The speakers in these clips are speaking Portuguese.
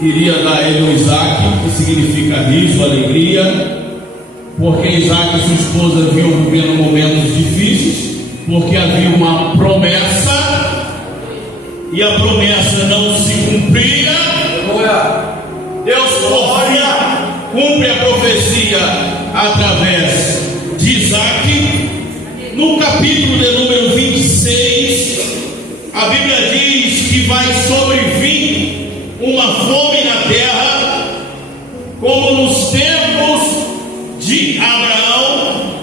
queria dar a ele um Isaac, que significa riso, alegria, porque Isaac e sua esposa vinham vivendo momentos difíceis, porque havia uma promessa e a promessa não se cumpria. Deus cumpre a profecia através de Isaac. No capítulo de número 26, a Bíblia diz que vai sobrevir uma fome na terra, como nos tempos de Abraão.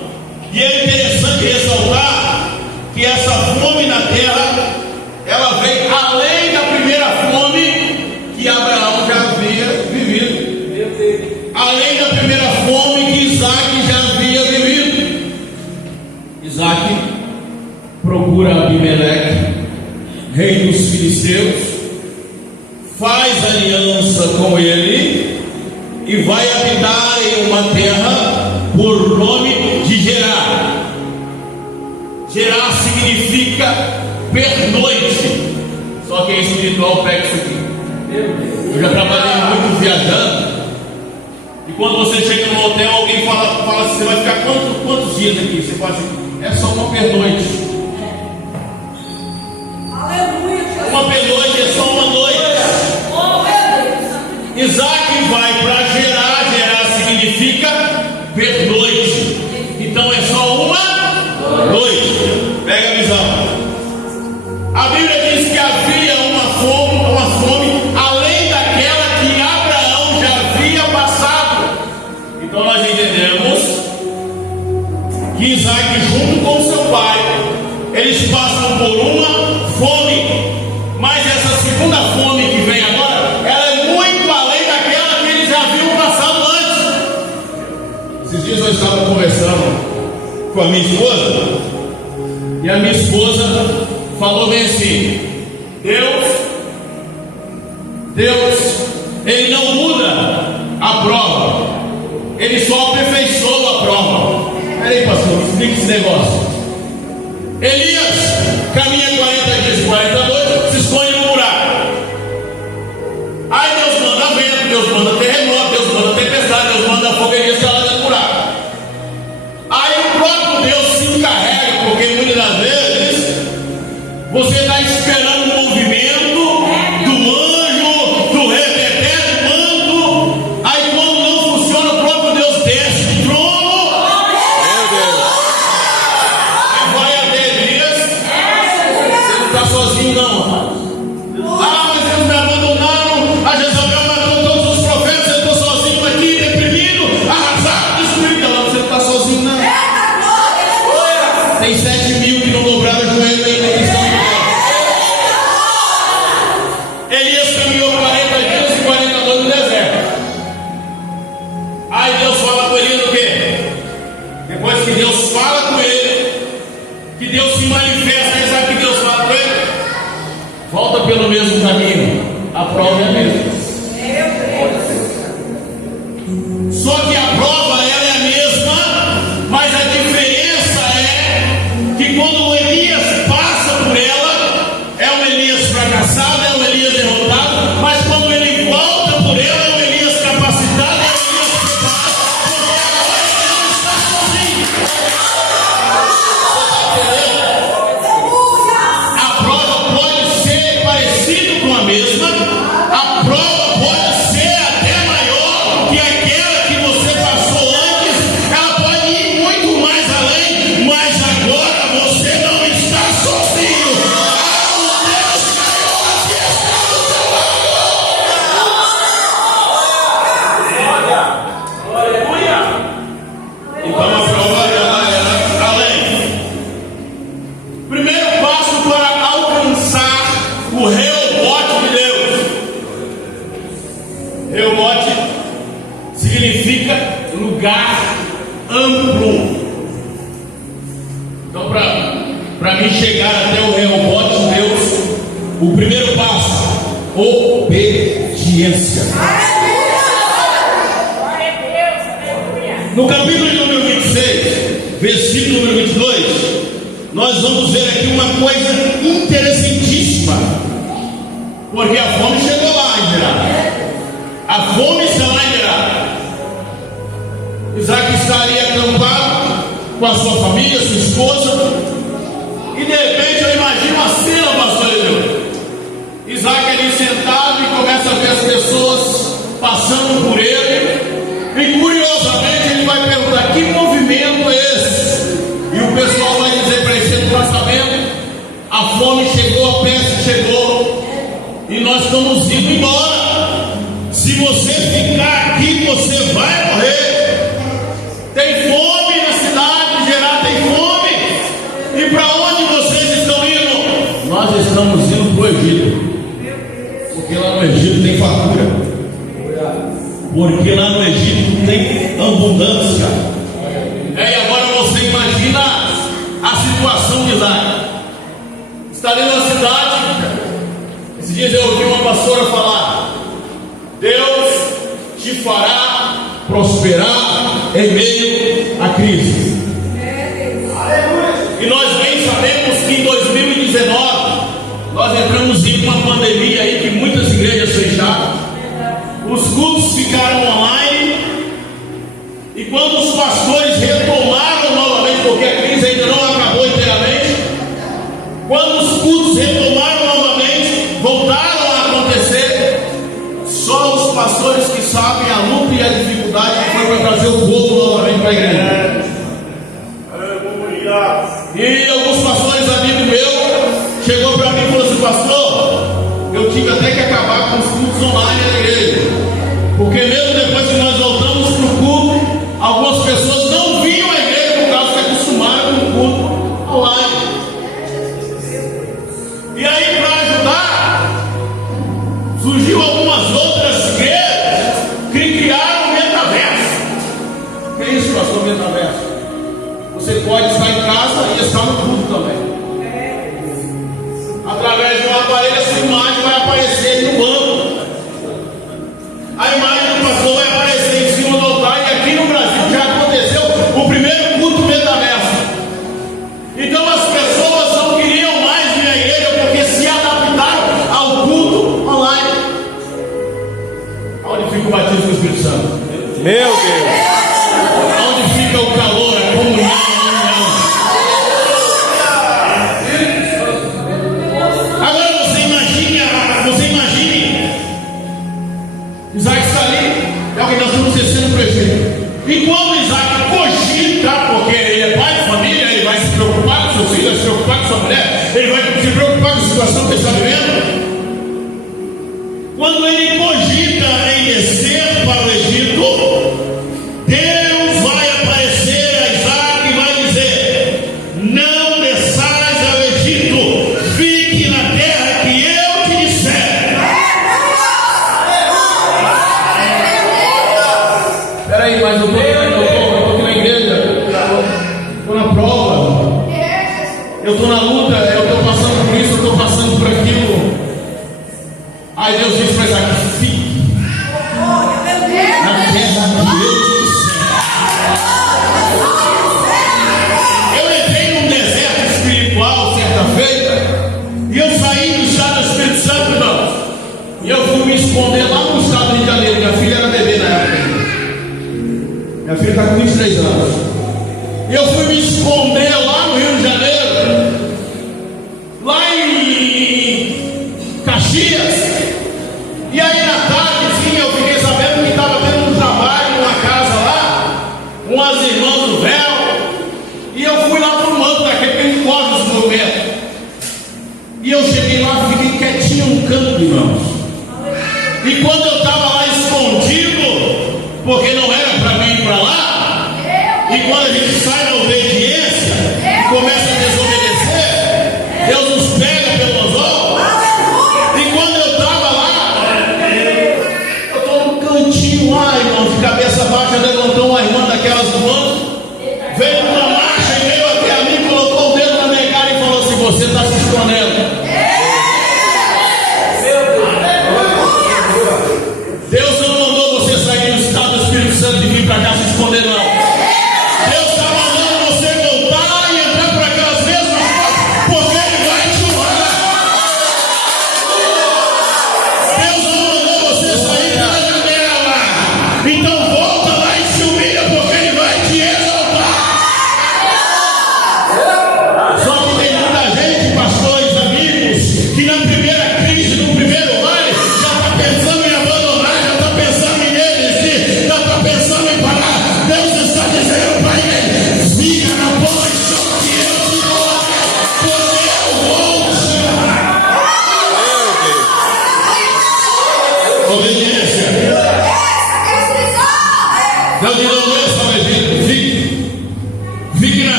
E é interessante ressaltar que essa fome na terra, ela vem além da primeira fome que Abraão já havia vivido, além da primeira fome que Isaac já havia vivido. Isaac procura Abimeleque, rei dos filisteus, faz aliança com ele e vai habitar em uma terra por nome de Gerar. Gerar significa pernoite. Só quem é espiritual pega isso aqui. Eu já trabalhei muito viajando, e quando você chega no hotel, alguém fala assim: você vai ficar quantos dias aqui? Você fala assim: é só uma pernoite. Uma pernoite é só uma noite. Isaac vai para Gerar. Gerar significa pernoite. Então é só uma noite. Pega a visão. A Bíblia diz que havia uma fome além daquela que Abraão já havia passado. Então nós entendemos que Isaac, junto com seu pai, eles passam por uma fome. Mas essa segunda fome que vem agora, ela é muito além daquela que eles já haviam passado antes. Esses dias eu estava conversando com a minha esposa, e a minha esposa falou bem assim: Deus, Ele não muda a prova, Ele só aperfeiçoa a prova. Peraí, pastor, me explica esse negócio. Elias caminha 40 dias, 40 noites, se esconde no buraco. Aí Deus manda vento, Deus manda terremoto, Deus manda tempestade, Deus manda fogo, e está lá dentro do buraco. Aí o próprio Deus se encarrega, porque muitas das vezes você está esperando o movimento do anjo, do reteté, do manto. Aí quando não funciona, o próprio Deus desce do trono. Meu Deus! E vai até Elias. Você não está sozinho não, rapaz. Ah, mas eles me abandonaram. A Jezabel matou todos os profetas. Eu estou sozinho aqui, deprimido, arrasado, destruído. Não, você não está sozinho não. Tem 7.000 que não dobraram o joelho ainda, que estão em pé. Elias caminhou 40 dias e 40 noites no deserto. Aí Deus fala com ele no quê? Depois que Deus fala com ele, que Deus se manifesta, aí sabe que Deus fala com ele? Volta pelo mesmo caminho. A prova é a mesma. Só que a prova ela é a mesma, mas a diferença é que quando Elias passa por ela, é um Elias fracassado, é um Elias derrotado, mas quando ele volta por ela, é um Elias capacitado, é um Elias preparado, porque agora ele não está sozinho. A prova pode ser parecida com a mesma, a prova pode ser até maior que aquela que você passou antes, ela pode ir muito mais além, mas agora você não está sozinho. O Deus maior que está do seu lado. Aleluia! Então a prova ela era além. Primeiro passo para alcançar o Reobote de Deus. Reobote significa lugar amplo. Então, para mim chegar até o Reobote de Deus, o primeiro passo: obediência. No capítulo número 26, versículo número 22, nós vamos ver aqui uma coisa interessantíssima, porque a fome chegou lá em Gerar. A fome será liberada. Isaac está ali acampado com a sua família, sua esposa, e de repente eu imagino a cena, pastor Edeu. Isaac ali sentado e começa a ver as pessoas passando por ele, e curiosamente ele vai perguntar: que movimento é esse? E o pessoal vai dizer para ele: você não está sabendo? A fome chegou, a peste chegou, e nós estamos indo embora. Se você ficar aqui, você vai morrer. Tem fome na cidade, Gerar tem fome. E para onde vocês estão indo? Nós estamos indo para o Egito. Porque lá no Egito tem fartura. Porque lá no Egito tem abundância. E agora você imagina a situação de Isaac. Está ali na cidade. Esses dias eu ouvi uma pastora falar: Deus te fará prosperar em meio à crise. E nós bem sabemos que em 2019 nós entramos em uma pandemia aí que muitas igrejas fecharam, os cultos ficaram online, e quando os pastores retomaram novamente, porque a crise ainda não acabou inteiramente, quando os cultos retomaram novamente, voltaram a acontecer, só os pastores que sabem a luta e a dificuldade que foi para trazer o povo novamente para a igreja. E alguns pastores amigos meus chegou para mim e falou assim: pastor, eu tive até que acabar com os cultos online na igreja, porque mesmo depois que nós voltamos para o culto, algumas pessoas não vinham à igreja por causa que acostumaram com o culto online. E aí, para ajudar, surgiu algumas outras igrejas que criaram o metaverso. O que é isso, pastor? Metaverso? Você pode estar em casa e estar no culto também. Através de um aparelho, essa imagem vai aparecer no banco. A imagem do pastor vai aparecer em cima do altar. E aqui no Brasil já aconteceu o primeiro culto metaverso. Então as pessoas não queriam mais vir à igreja porque se adaptaram ao culto online. Onde fica o batismo do Espírito Santo? Meu Deus! Onde fica o calor, a comunhão? Agora você imagine, Isaac está ali, é o que nós estamos descendo para o Egito. E quando Isaac cogita, porque ele é pai de família, ele vai se preocupar com seus filhos, vai se preocupar com sua mulher, ele vai se preocupar com a situação que ele está vivendo. Quando ele cogita em descer para o Egito, Deus vai aparecer a Isaac e vai dizer: não desçais ao Egito, fique na terra que eu te disser. Espera aí, mas eu estou aqui na igreja, estou na prova, eu estou na luta, eu estou passando por isso, eu estou passando por aquilo. Aí Deus diz para Isaac: fique na terra que eu te disser. Eu entrei num deserto espiritual certa feita, e eu saí do estado do Espírito Santo, irmãos, e eu fui me esconder lá no estado do Rio de Janeiro. Minha filha era bebê na época. Minha filha está com 23 anos. E eu fui me esconder lá no Rio de Janeiro, lá em Caxias. E aí na tardezinha eu fiquei sabendo que estava tendo um trabalho numa casa lá, com as irmãs do véu. E eu fui lá pro manto daquele, que ele corre os movimentos. E eu cheguei lá, fiquei quietinho no canto, irmãos. E quando eu estava lá escondido, porque não era para mim ir para lá, e quando a gente sai da obediência e começa a desobedecer, Deus nos pega pelo anzol. E quando eu estava lá, eu estou no cantinho lá, irmão, de cabeça baixa, levantou uma irmã daquelas do manto, veio uma marcha e veio até a mim, colocou o dedo na minha cara e falou assim: você está se escondendo. Deus não mandou você sair do estado do Espírito Santo e vir para cá se esconder, não. Deus está mandando você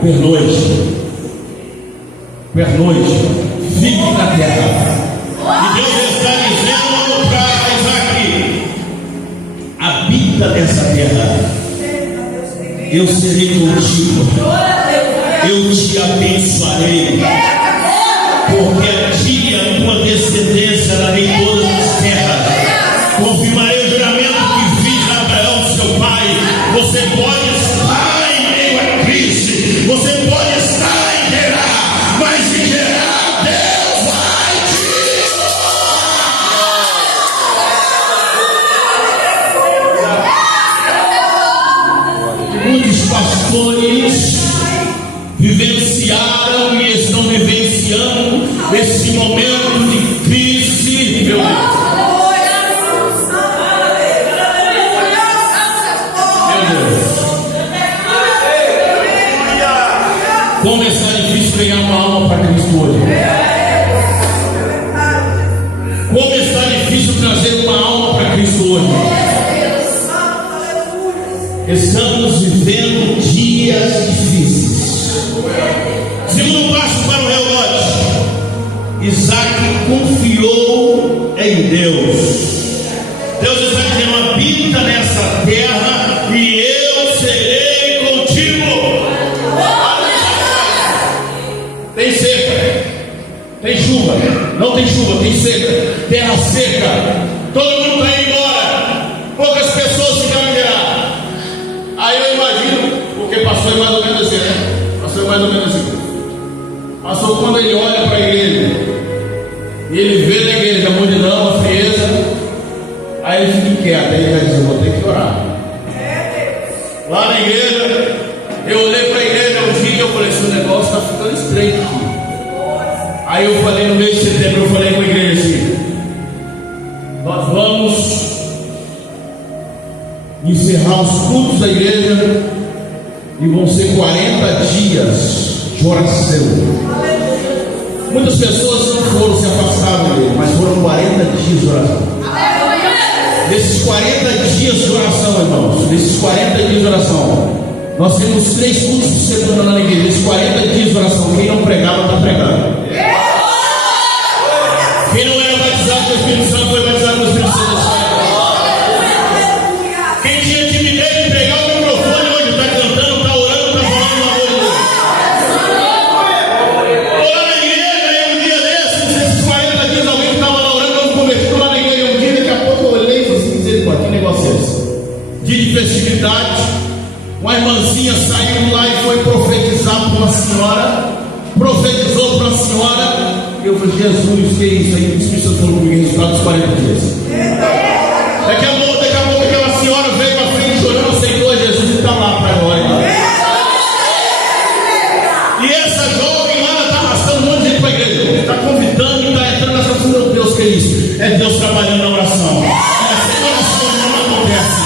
pernoite. Pernoite. Fique na terra. E Deus está dizendo para Isaac: habita nessa terra. Eu serei contigo. Eu te abençoarei. Porque a ti e a tua descendência darei todas as terras. Confirmarei o juramento que fiz a Abraão, seu pai. Você pode estar em meio à crise, você pode estar em Gerar, mas em Gerar Deus vai te. Muitos pastores vivenciaram e estão vivenciando esse momento de crise, meu Deus. Como está difícil ganhar uma alma para Cristo hoje. Como está difícil trazer uma alma para Cristo hoje. Estamos vivendo dias difíceis. Segundo passo para o relógio. Isaac confiou em Deus. Deus está dizendo: habita nessa terra e eu serei contigo. Tem seca, tem chuva, não tem chuva, tem seca, terra seca, todo mundo está indo embora, poucas pessoas ficaram viradas. Aí eu imagino, porque passou é mais ou menos assim, né? Passou é mais ou menos assim. Passou quando ele olha para a igreja, e ele vê na igreja a multidão, a frieza, aí ele fica inquieto, aí ele vai dizer: vou ter que orar. Lá na igreja, eu olhei para a igreja um dia e eu falei: esse negócio está ficando estreito aqui. Aí eu falei no mês de setembro, eu falei com a igreja assim: nós vamos encerrar os cultos da igreja e vão ser 40 dias de oração. Muitas pessoas não foram, se afastaram dele, mas foram 40 dias de oração. Nesses 40 dias de oração, irmãos, nesses 40 dias de oração, nós temos 3 cultos por semana na igreja. Nesses 40 dias de oração, quem não pregava está pregando. Quem não era batizado com o Espírito Santo foi batizado com o Espírito Santo. Quem tinha timidez de pegar o microfone hoje está cantando, está orando, está falando uma coisa. Estou lá na igreja e um dia desses, nesses 40 dias, alguém que estava lá orando, eu converti lá na igreja um dia, daqui a pouco eu olhei e falei assim: misericórdia, que negócio é esse? Dia de festividade, uma irmãzinha saiu lá e foi profetizar para uma senhora, profetizou para uma senhora. Eu falei: Jesus, que é isso aí? O Espírito Santo falou comigo, resultado dos 40 dias. Daqui a pouco aquela senhora veio à frente chorando, aceitou a Jesus e está lá para agora. E essa jovem lá está arrastando um monte de gente para a igreja, está convidando e está entrando nessa figura. Meu Deus, que é isso? É Deus trabalhando na oração. Essa oração não acontece.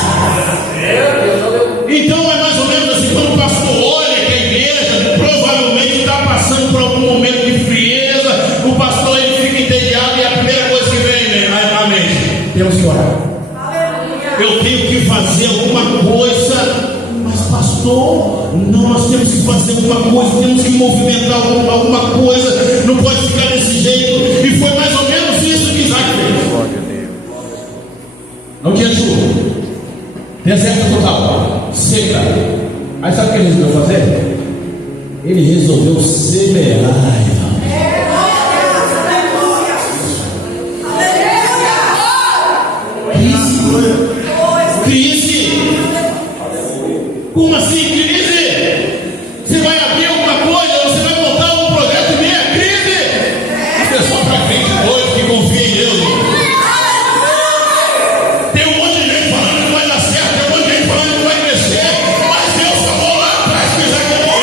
Então é mais ou menos assim: quando o pastor olha que a igreja provavelmente está passando por algum momento de frieza, o pastor ele fica entediado e a primeira coisa que vem à mente: temos que orar. Eu tenho que fazer alguma coisa. Mas pastor, não, nós temos que fazer alguma coisa, temos que movimentar alguma coisa, não pode ficar desse jeito. E foi mais ou menos isso que Isaac fez. Não tinha chuva, deserto total, seca. Aí sabe o que ele resolveu fazer? Ele resolveu semear. Crise. Como assim crise? Você vai abrir alguma coisa, você vai montar um projeto e meia crise. Isso é só para crente doido que confia em Deus. Tem um monte de gente falando que vai dar certo, tem um monte de gente falando que vai crescer, mas Deus falou lá atrás que já quebrou.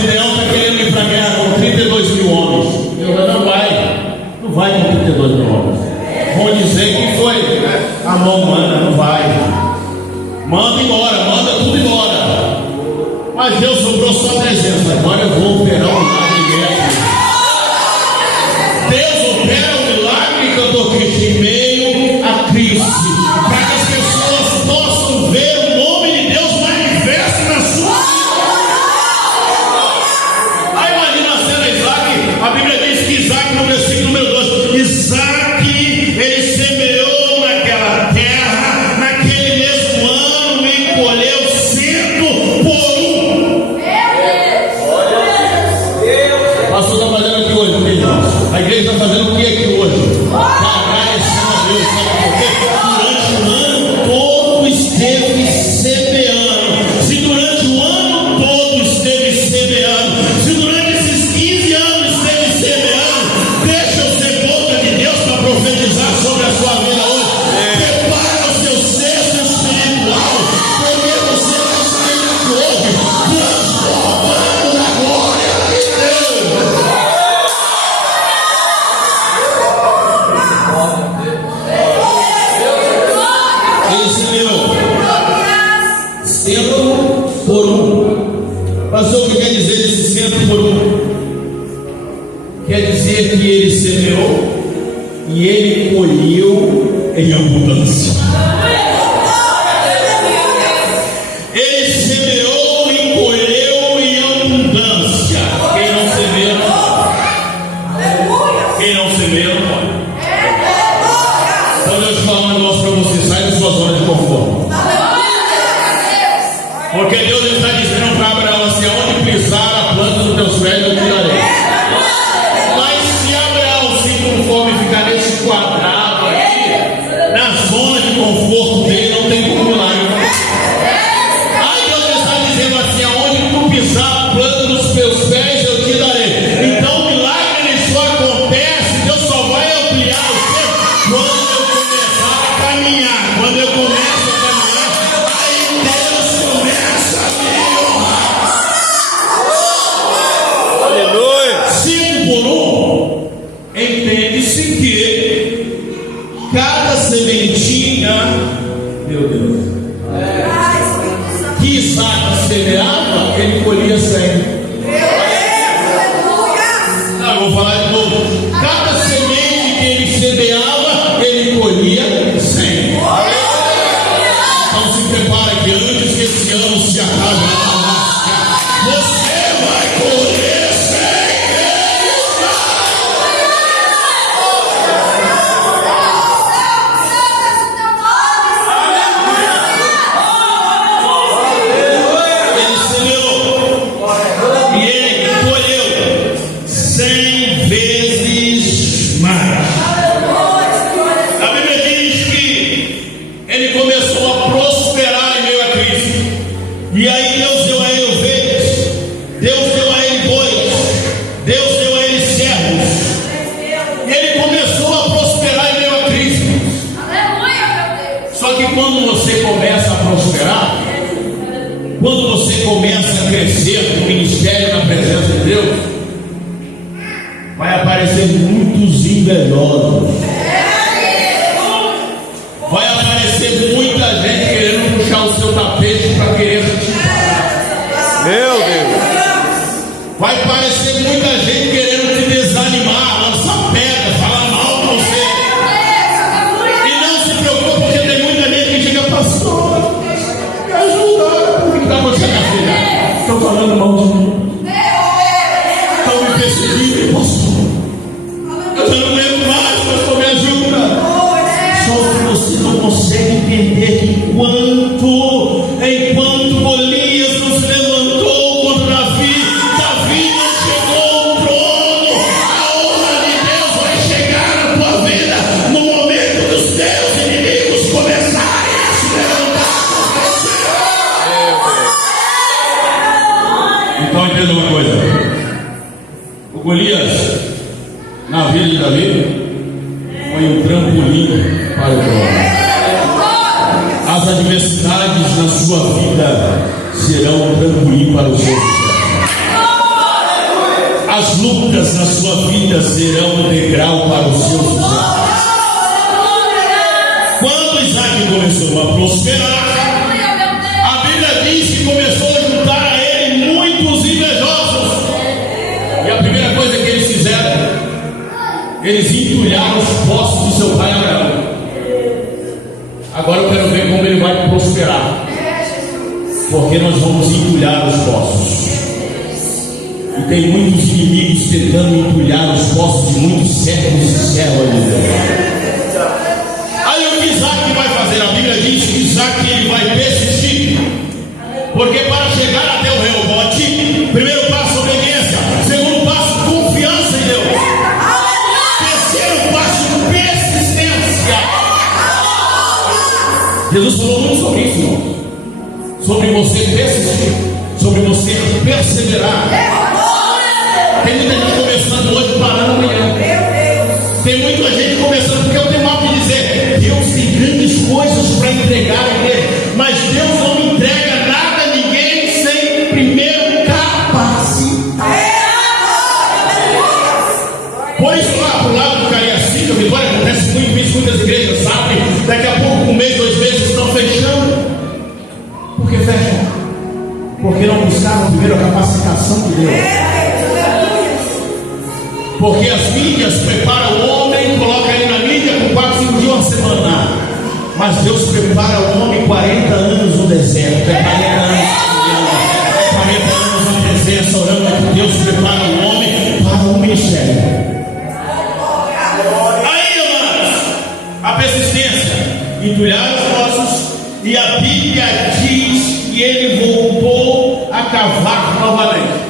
Gideão está querendo ir para a guerra com 32 mil homens. Deus não vai com 32 mil homens. Vão dizer que foi a mão humana, não vai. Manda embora, manda tudo embora. Mas Deus sobrou só 300. Agora eu vou operar um milagre mesmo. Deus opera um milagre, cantor Cristo, em meio à crise, para que as pessoas possam ver o nome de Deus manifesto na sua vida. Aí imagina a cena, Isaac. A Bíblia diz que Isaac, no versículo número 2, Isaac, ele semeou naquela terra, naquele mesmo ano, e colheu 100 por 1. Pastor está fazendo aqui hoje, irmãos. A igreja está fazendo o que aqui hoje? Agradecendo a Deus, sabe por quê? Durante o ano todo esteve semeando. Se durante o ano todo esteve semeando, se durante esses 15 anos esteve semeando, deixa eu ser boca de Deus para profetizar sobre a sua vida hoje. Prepara o seu cesto espiritual, porque você vai sair daqui hoje transformando na glória de Deus. Ele semeou 100 por 1. Pastor, o que quer dizer esse 100 por 1? Quer dizer que ele semeou e ele colheu em abundância. Ele semeou e colheu em abundância. Quem não semeia não pode. Quem não semeia não pode. Então Deus fala um negócio para você: sai da sua zona de conforto. Porque Deus está dizendo para Abraão assim: aonde pisar a planta dos teus pés eu te darei. Mas se Abraão se conforme ficar nesse quadrado aqui, na zona de conforto dele, não tem como milagre. Aí Deus está dizendo assim: aonde tu pisar a planta dos teus pés eu te darei. Então o milagre ele só acontece, Deus só vai ampliar o seu quando eu começar a caminhar. Quando eu começo a caminhar, aí Deus começa a me honrar. Aleluia. 5 por 1, entende-se que cada sementinha, meu Deus, que Isaac semeava, ele colhia 100. Não, eu vou falar de novo. Cada semente que ele semeava, ele colhia 100. Então se prepara que antes que esse ano se acabe, você vai colher 100 Ele semeou e ele colheu 100 vezes mais. A Bíblia diz que ele começou a prosperar em meio à crise. E aí Deus deu a ele ovelhas, Deus deu a ele bois, Deus deu a ele servos. E ele começou a prosperar em meio à crise. Só que quando você começa a prosperar, quando você começa a crescer no ministério, na presença de Deus, vai aparecer muitos invejosos. Vai aparecer muita gente querendo puxar o seu tapete para querer te parar. Meu Deus. Vai aparecer muita gente querendo te desanimar, lançar pedra, falar mal para você. E não se preocupe, porque tem muita gente que chega: pastor, me ajuda. Por que está acontecendo na vida? Estou falando mal de mim. Estão me perseguindo, pastor. Eu já não lembro mais, pastor, me ajuda. Só que você não consegue entender que enquanto Golias não se levantou contra Davi, Davi não chegou ao trono. A honra de Deus vai chegar na tua vida no momento dos teus inimigos começarem a se levantar contra você. Então entenda uma coisa: o Golias na vida de Davi foi um trampolim para o trono. As adversidades na sua vida serão um trampolim para o seu sucesso. lutas na sua vida serão um degrau para o seu sucesso. Quando Isaac começou a prosperar, a Bíblia diz que começou a juntar a ele muitos invejosos. E a primeira coisa que eles fizeram, eles entulharam os poços de seu pai Abraão. Agora eu quero ver como ele vai prosperar, porque nós vamos entulhar os poços. E tem muitos inimigos tentando entulhar os poços de muitos servos e servas de Deus. Aí o que Isaac vai fazer? A Bíblia diz que Isaac ele vai persistir, porque para chegar até o Reobote, primeiro passo, obediência. Segundo passo, confiança em Deus. Terceiro passo, persistência. Jesus falou muito sobre isso, irmão. Sobre você persistir, sobre você perseverar. Tem muita gente começando hoje, parando amanhã. Tem muita gente começando, porque eu tenho algo de dizer. Deus tem grandes coisas para entregar a igreja, mas Deus não entrega nada a ninguém sem primeiro capacitar. Por isso, lá pro lado do Cariacica, Vitória, acontece muito isso, muitas igrejas sabem. Daqui a pouco, um mês, 2 meses, estão fechando. Por que fecham? Porque não buscaram primeiro a capacitação de Deus. Porque as mídias preparam o homem, colocam ele na mídia com 4, 5 dias uma semana. Mas Deus prepara o homem 40 anos no deserto. 40 anos no deserto, orando que Deus prepara o homem para o ministério. Aí, amados, a persistência, entulhar os ossos, e a Bíblia diz que ele voltou a cavar novamente.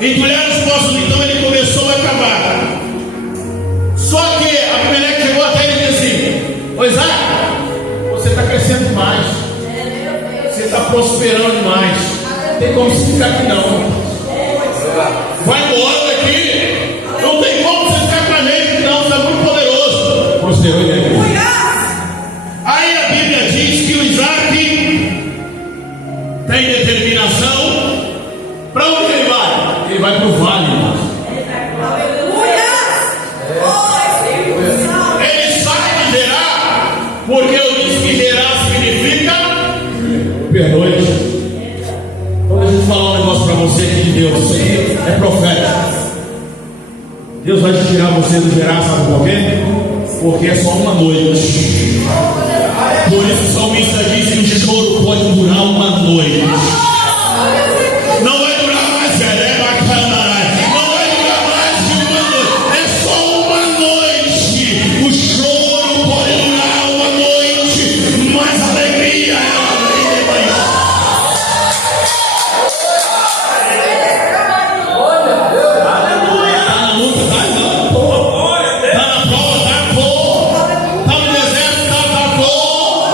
Entulhar os poços, então ele começou a cavar. Só que Abimeleque chegou até ele e disse assim: ô Isaac, você está crescendo demais, você está prosperando demais, não tem como você ficar aqui não. Vai embora daqui, não tem como você ficar com a gente não, você é muito poderoso. Prosperou e daqui. Aí a Bíblia diz que o Isaac tem determinação. Para onde ele vai? Ele vai para o vale, irmão. Ele sai de Gerar, porque eu disse que Gerar significa pernoite. Então deixa eu falar um negócio para você aqui de Deus. Isso aqui é profético. Deus vai tirar você do Gerar, sabe por quê? Porque é só uma noite. Por isso o salmista diz que o choro pode durar uma noite. Não vai durar mais, é bacana. Não vai durar mais de uma noite. É só uma noite. O choro pode durar uma noite, mas a alegria ela vem depois. Está na luta, está na prova, está boa. Está no deserto, está boa.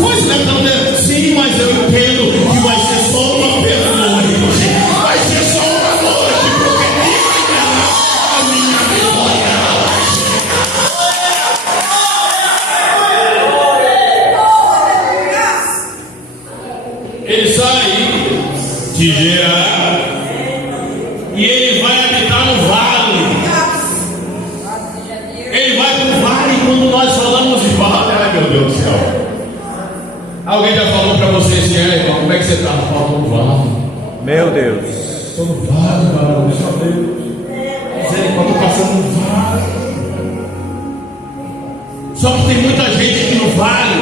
Coisa deve estar no deserto. Sim, mas eu entendo que vai ser só uma pernoite. Vai ser só uma noite, porque a minha vitória. Ele sai de Gerar e ele vai habitar no vale. Ele vai para o vale. Quando nós falamos de vale, ai meu Deus do céu, alguém já falou para você assim: irmão, como é que você está? Estou no vale. Meu Deus. Estou no vale, mano. Só Deus. Estou passando no vale. Só que tem muita gente que no vale,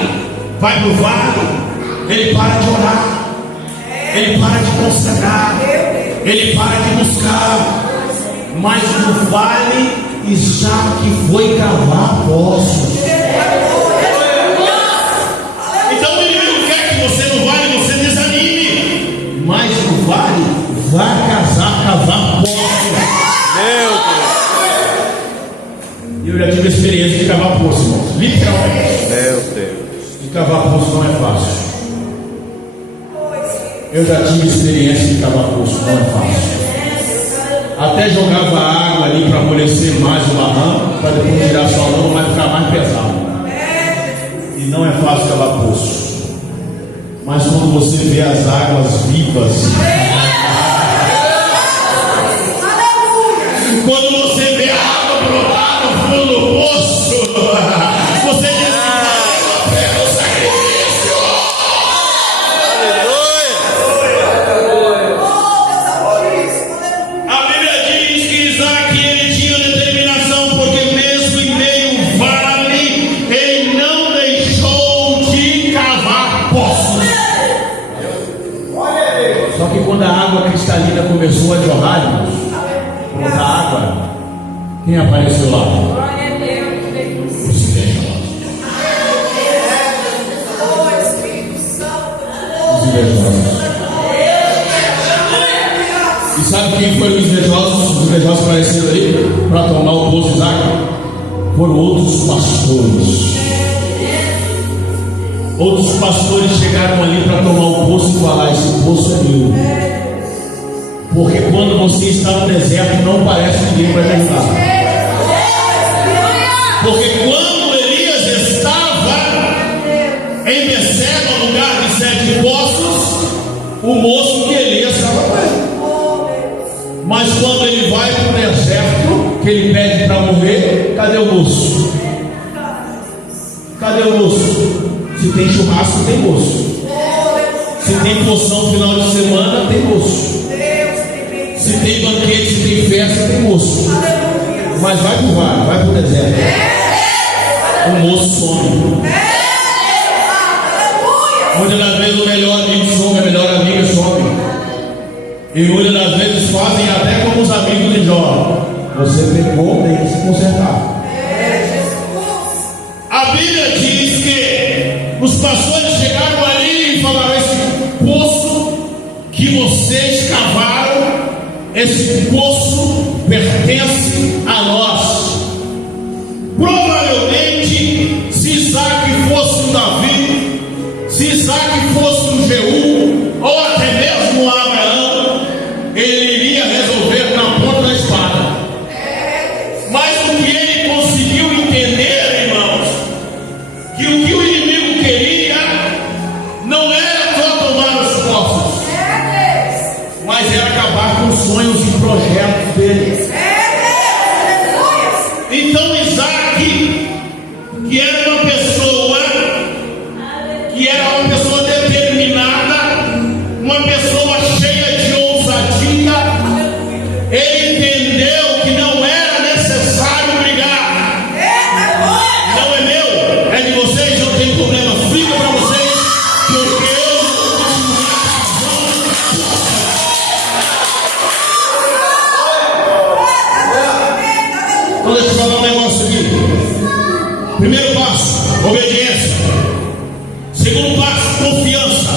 vai pro vale, ele para de orar, ele para de consagrar, ele para de buscar. Mas no vale, Isaac foi cavar poços. Então o inimigo quer que você no vale você desanime, mas no vale vai cavar poços. Meu Deus. E eu já tive a experiência de cavar poços, irmãos. Literalmente. Meu Deus. De cavar poços não é fácil. Eu já tive experiência de cavar poços, não é fácil. Até jogava água ali para amolecer mais o barranco, para depois tirar só a lama, vai ficar mais pesado. E não é fácil cavar poço. Mas quando você vê as águas vivas, água cristalina começou a jorrar, botar água, quem apareceu lá? Os invejosos. Os invejosos. E sabe quem foram os invejosos? Os invejosos apareceram ali para tomar o poço de Isaac. Foram outros pastores. Outros pastores chegaram ali para tomar o poço e falar: esse poço é meu. Porque quando você está no deserto, não parece ninguém para te ajudar. Porque quando Elias estava em Beceba, lugar de 7 poços, o moço que Elias estava com ele. Mas quando ele vai para o deserto, que ele pede para morrer, cadê o moço? Cadê o moço? Se tem churrasco, tem moço. Se tem poção final de semana, tem moço. Se tem banquete, se tem festa, tem moço. Mas vai pro vale, vai pro deserto. O moço some. Muitas das vezes o melhor amigo some, a melhor amiga some. E muitas das vezes fazem até como os amigos de Jó. Você pecou, tem que se consertar. A Bíblia diz que os pastores chegaram ali e falaram: esse poço que vocês cavaram, esse poço pertence a nós. Provavelmente, se Isaac fosse um Davi, se Isaac fosse um Jeú, ou até mesmo um Abraão, ele iria resolver na ponta da espada. Mas o que ele conseguiu entender, irmãos, que o que o inimigo queria não era só tomar os poços, mas era acabar com os sonhos e projetos dele. Então Isaac, que era uma pessoa determinada, uma pessoa cheia de ousadia, ele entendeu que não era necessário brigar. Não é meu, é de vocês, não tem problema, fica para vocês, porque eu Então deixa eu falar um negócio aqui. Primeiro passo, obediência. Segundo passo, confiança.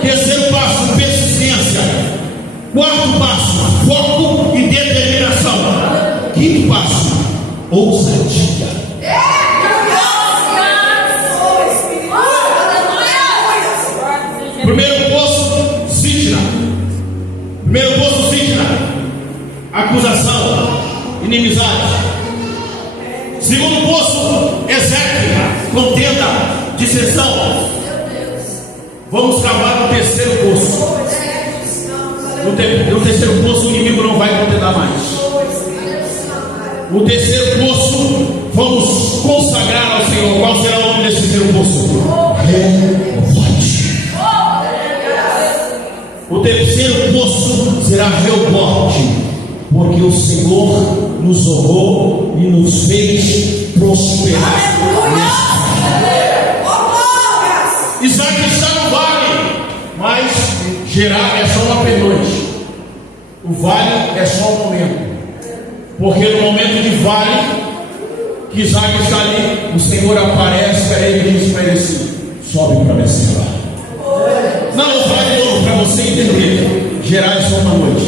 Terceiro passo, persistência. Quarto passo, foco e determinação. Quinto passo, ousadia. Primeiro poço, Sitna. Acusação, inimizade. Segundo poço, Ezequiel, contenda, dissensão. Vamos cavar no terceiro poço. No terceiro poço, o inimigo não vai contendar mais. No terceiro poço, vamos consagrar ao Senhor. Qual será o nome desse terceiro poço? Reobote. O terceiro poço será Reobote, porque o Senhor nos honrou e nos fez prosperar. Isaac está no vale, mas Gerar é só uma pernoite. O vale é só um momento, porque no momento de vale que Isaac está ali, o Senhor aparece para ele e diz para ele assim: sobe para Beceba. Não, o vale de novo, para você entender. Gerar é só uma noite,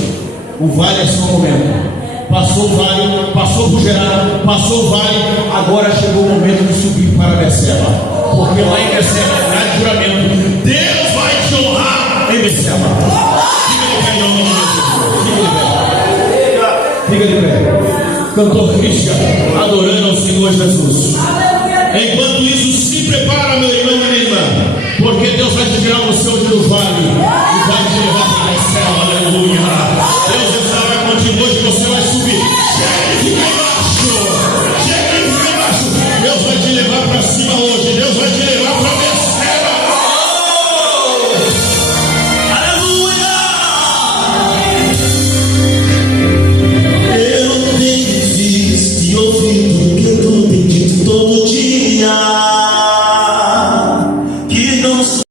o vale é só um momento. Passou o vale, passou por Gerar, passou o vale, agora chegou o momento de subir para Beceba, porque lá em Beceba, lá de juramento, Deus vai te honrar em Beceba. Fica de pé, em nome de Jesus. Fica de pé. Cantor Cristian, adorando ao Senhor Jesus. Enquanto isso, se prepara, meu irmão e minha irmã, porque Deus vai te tirar o seu do vale.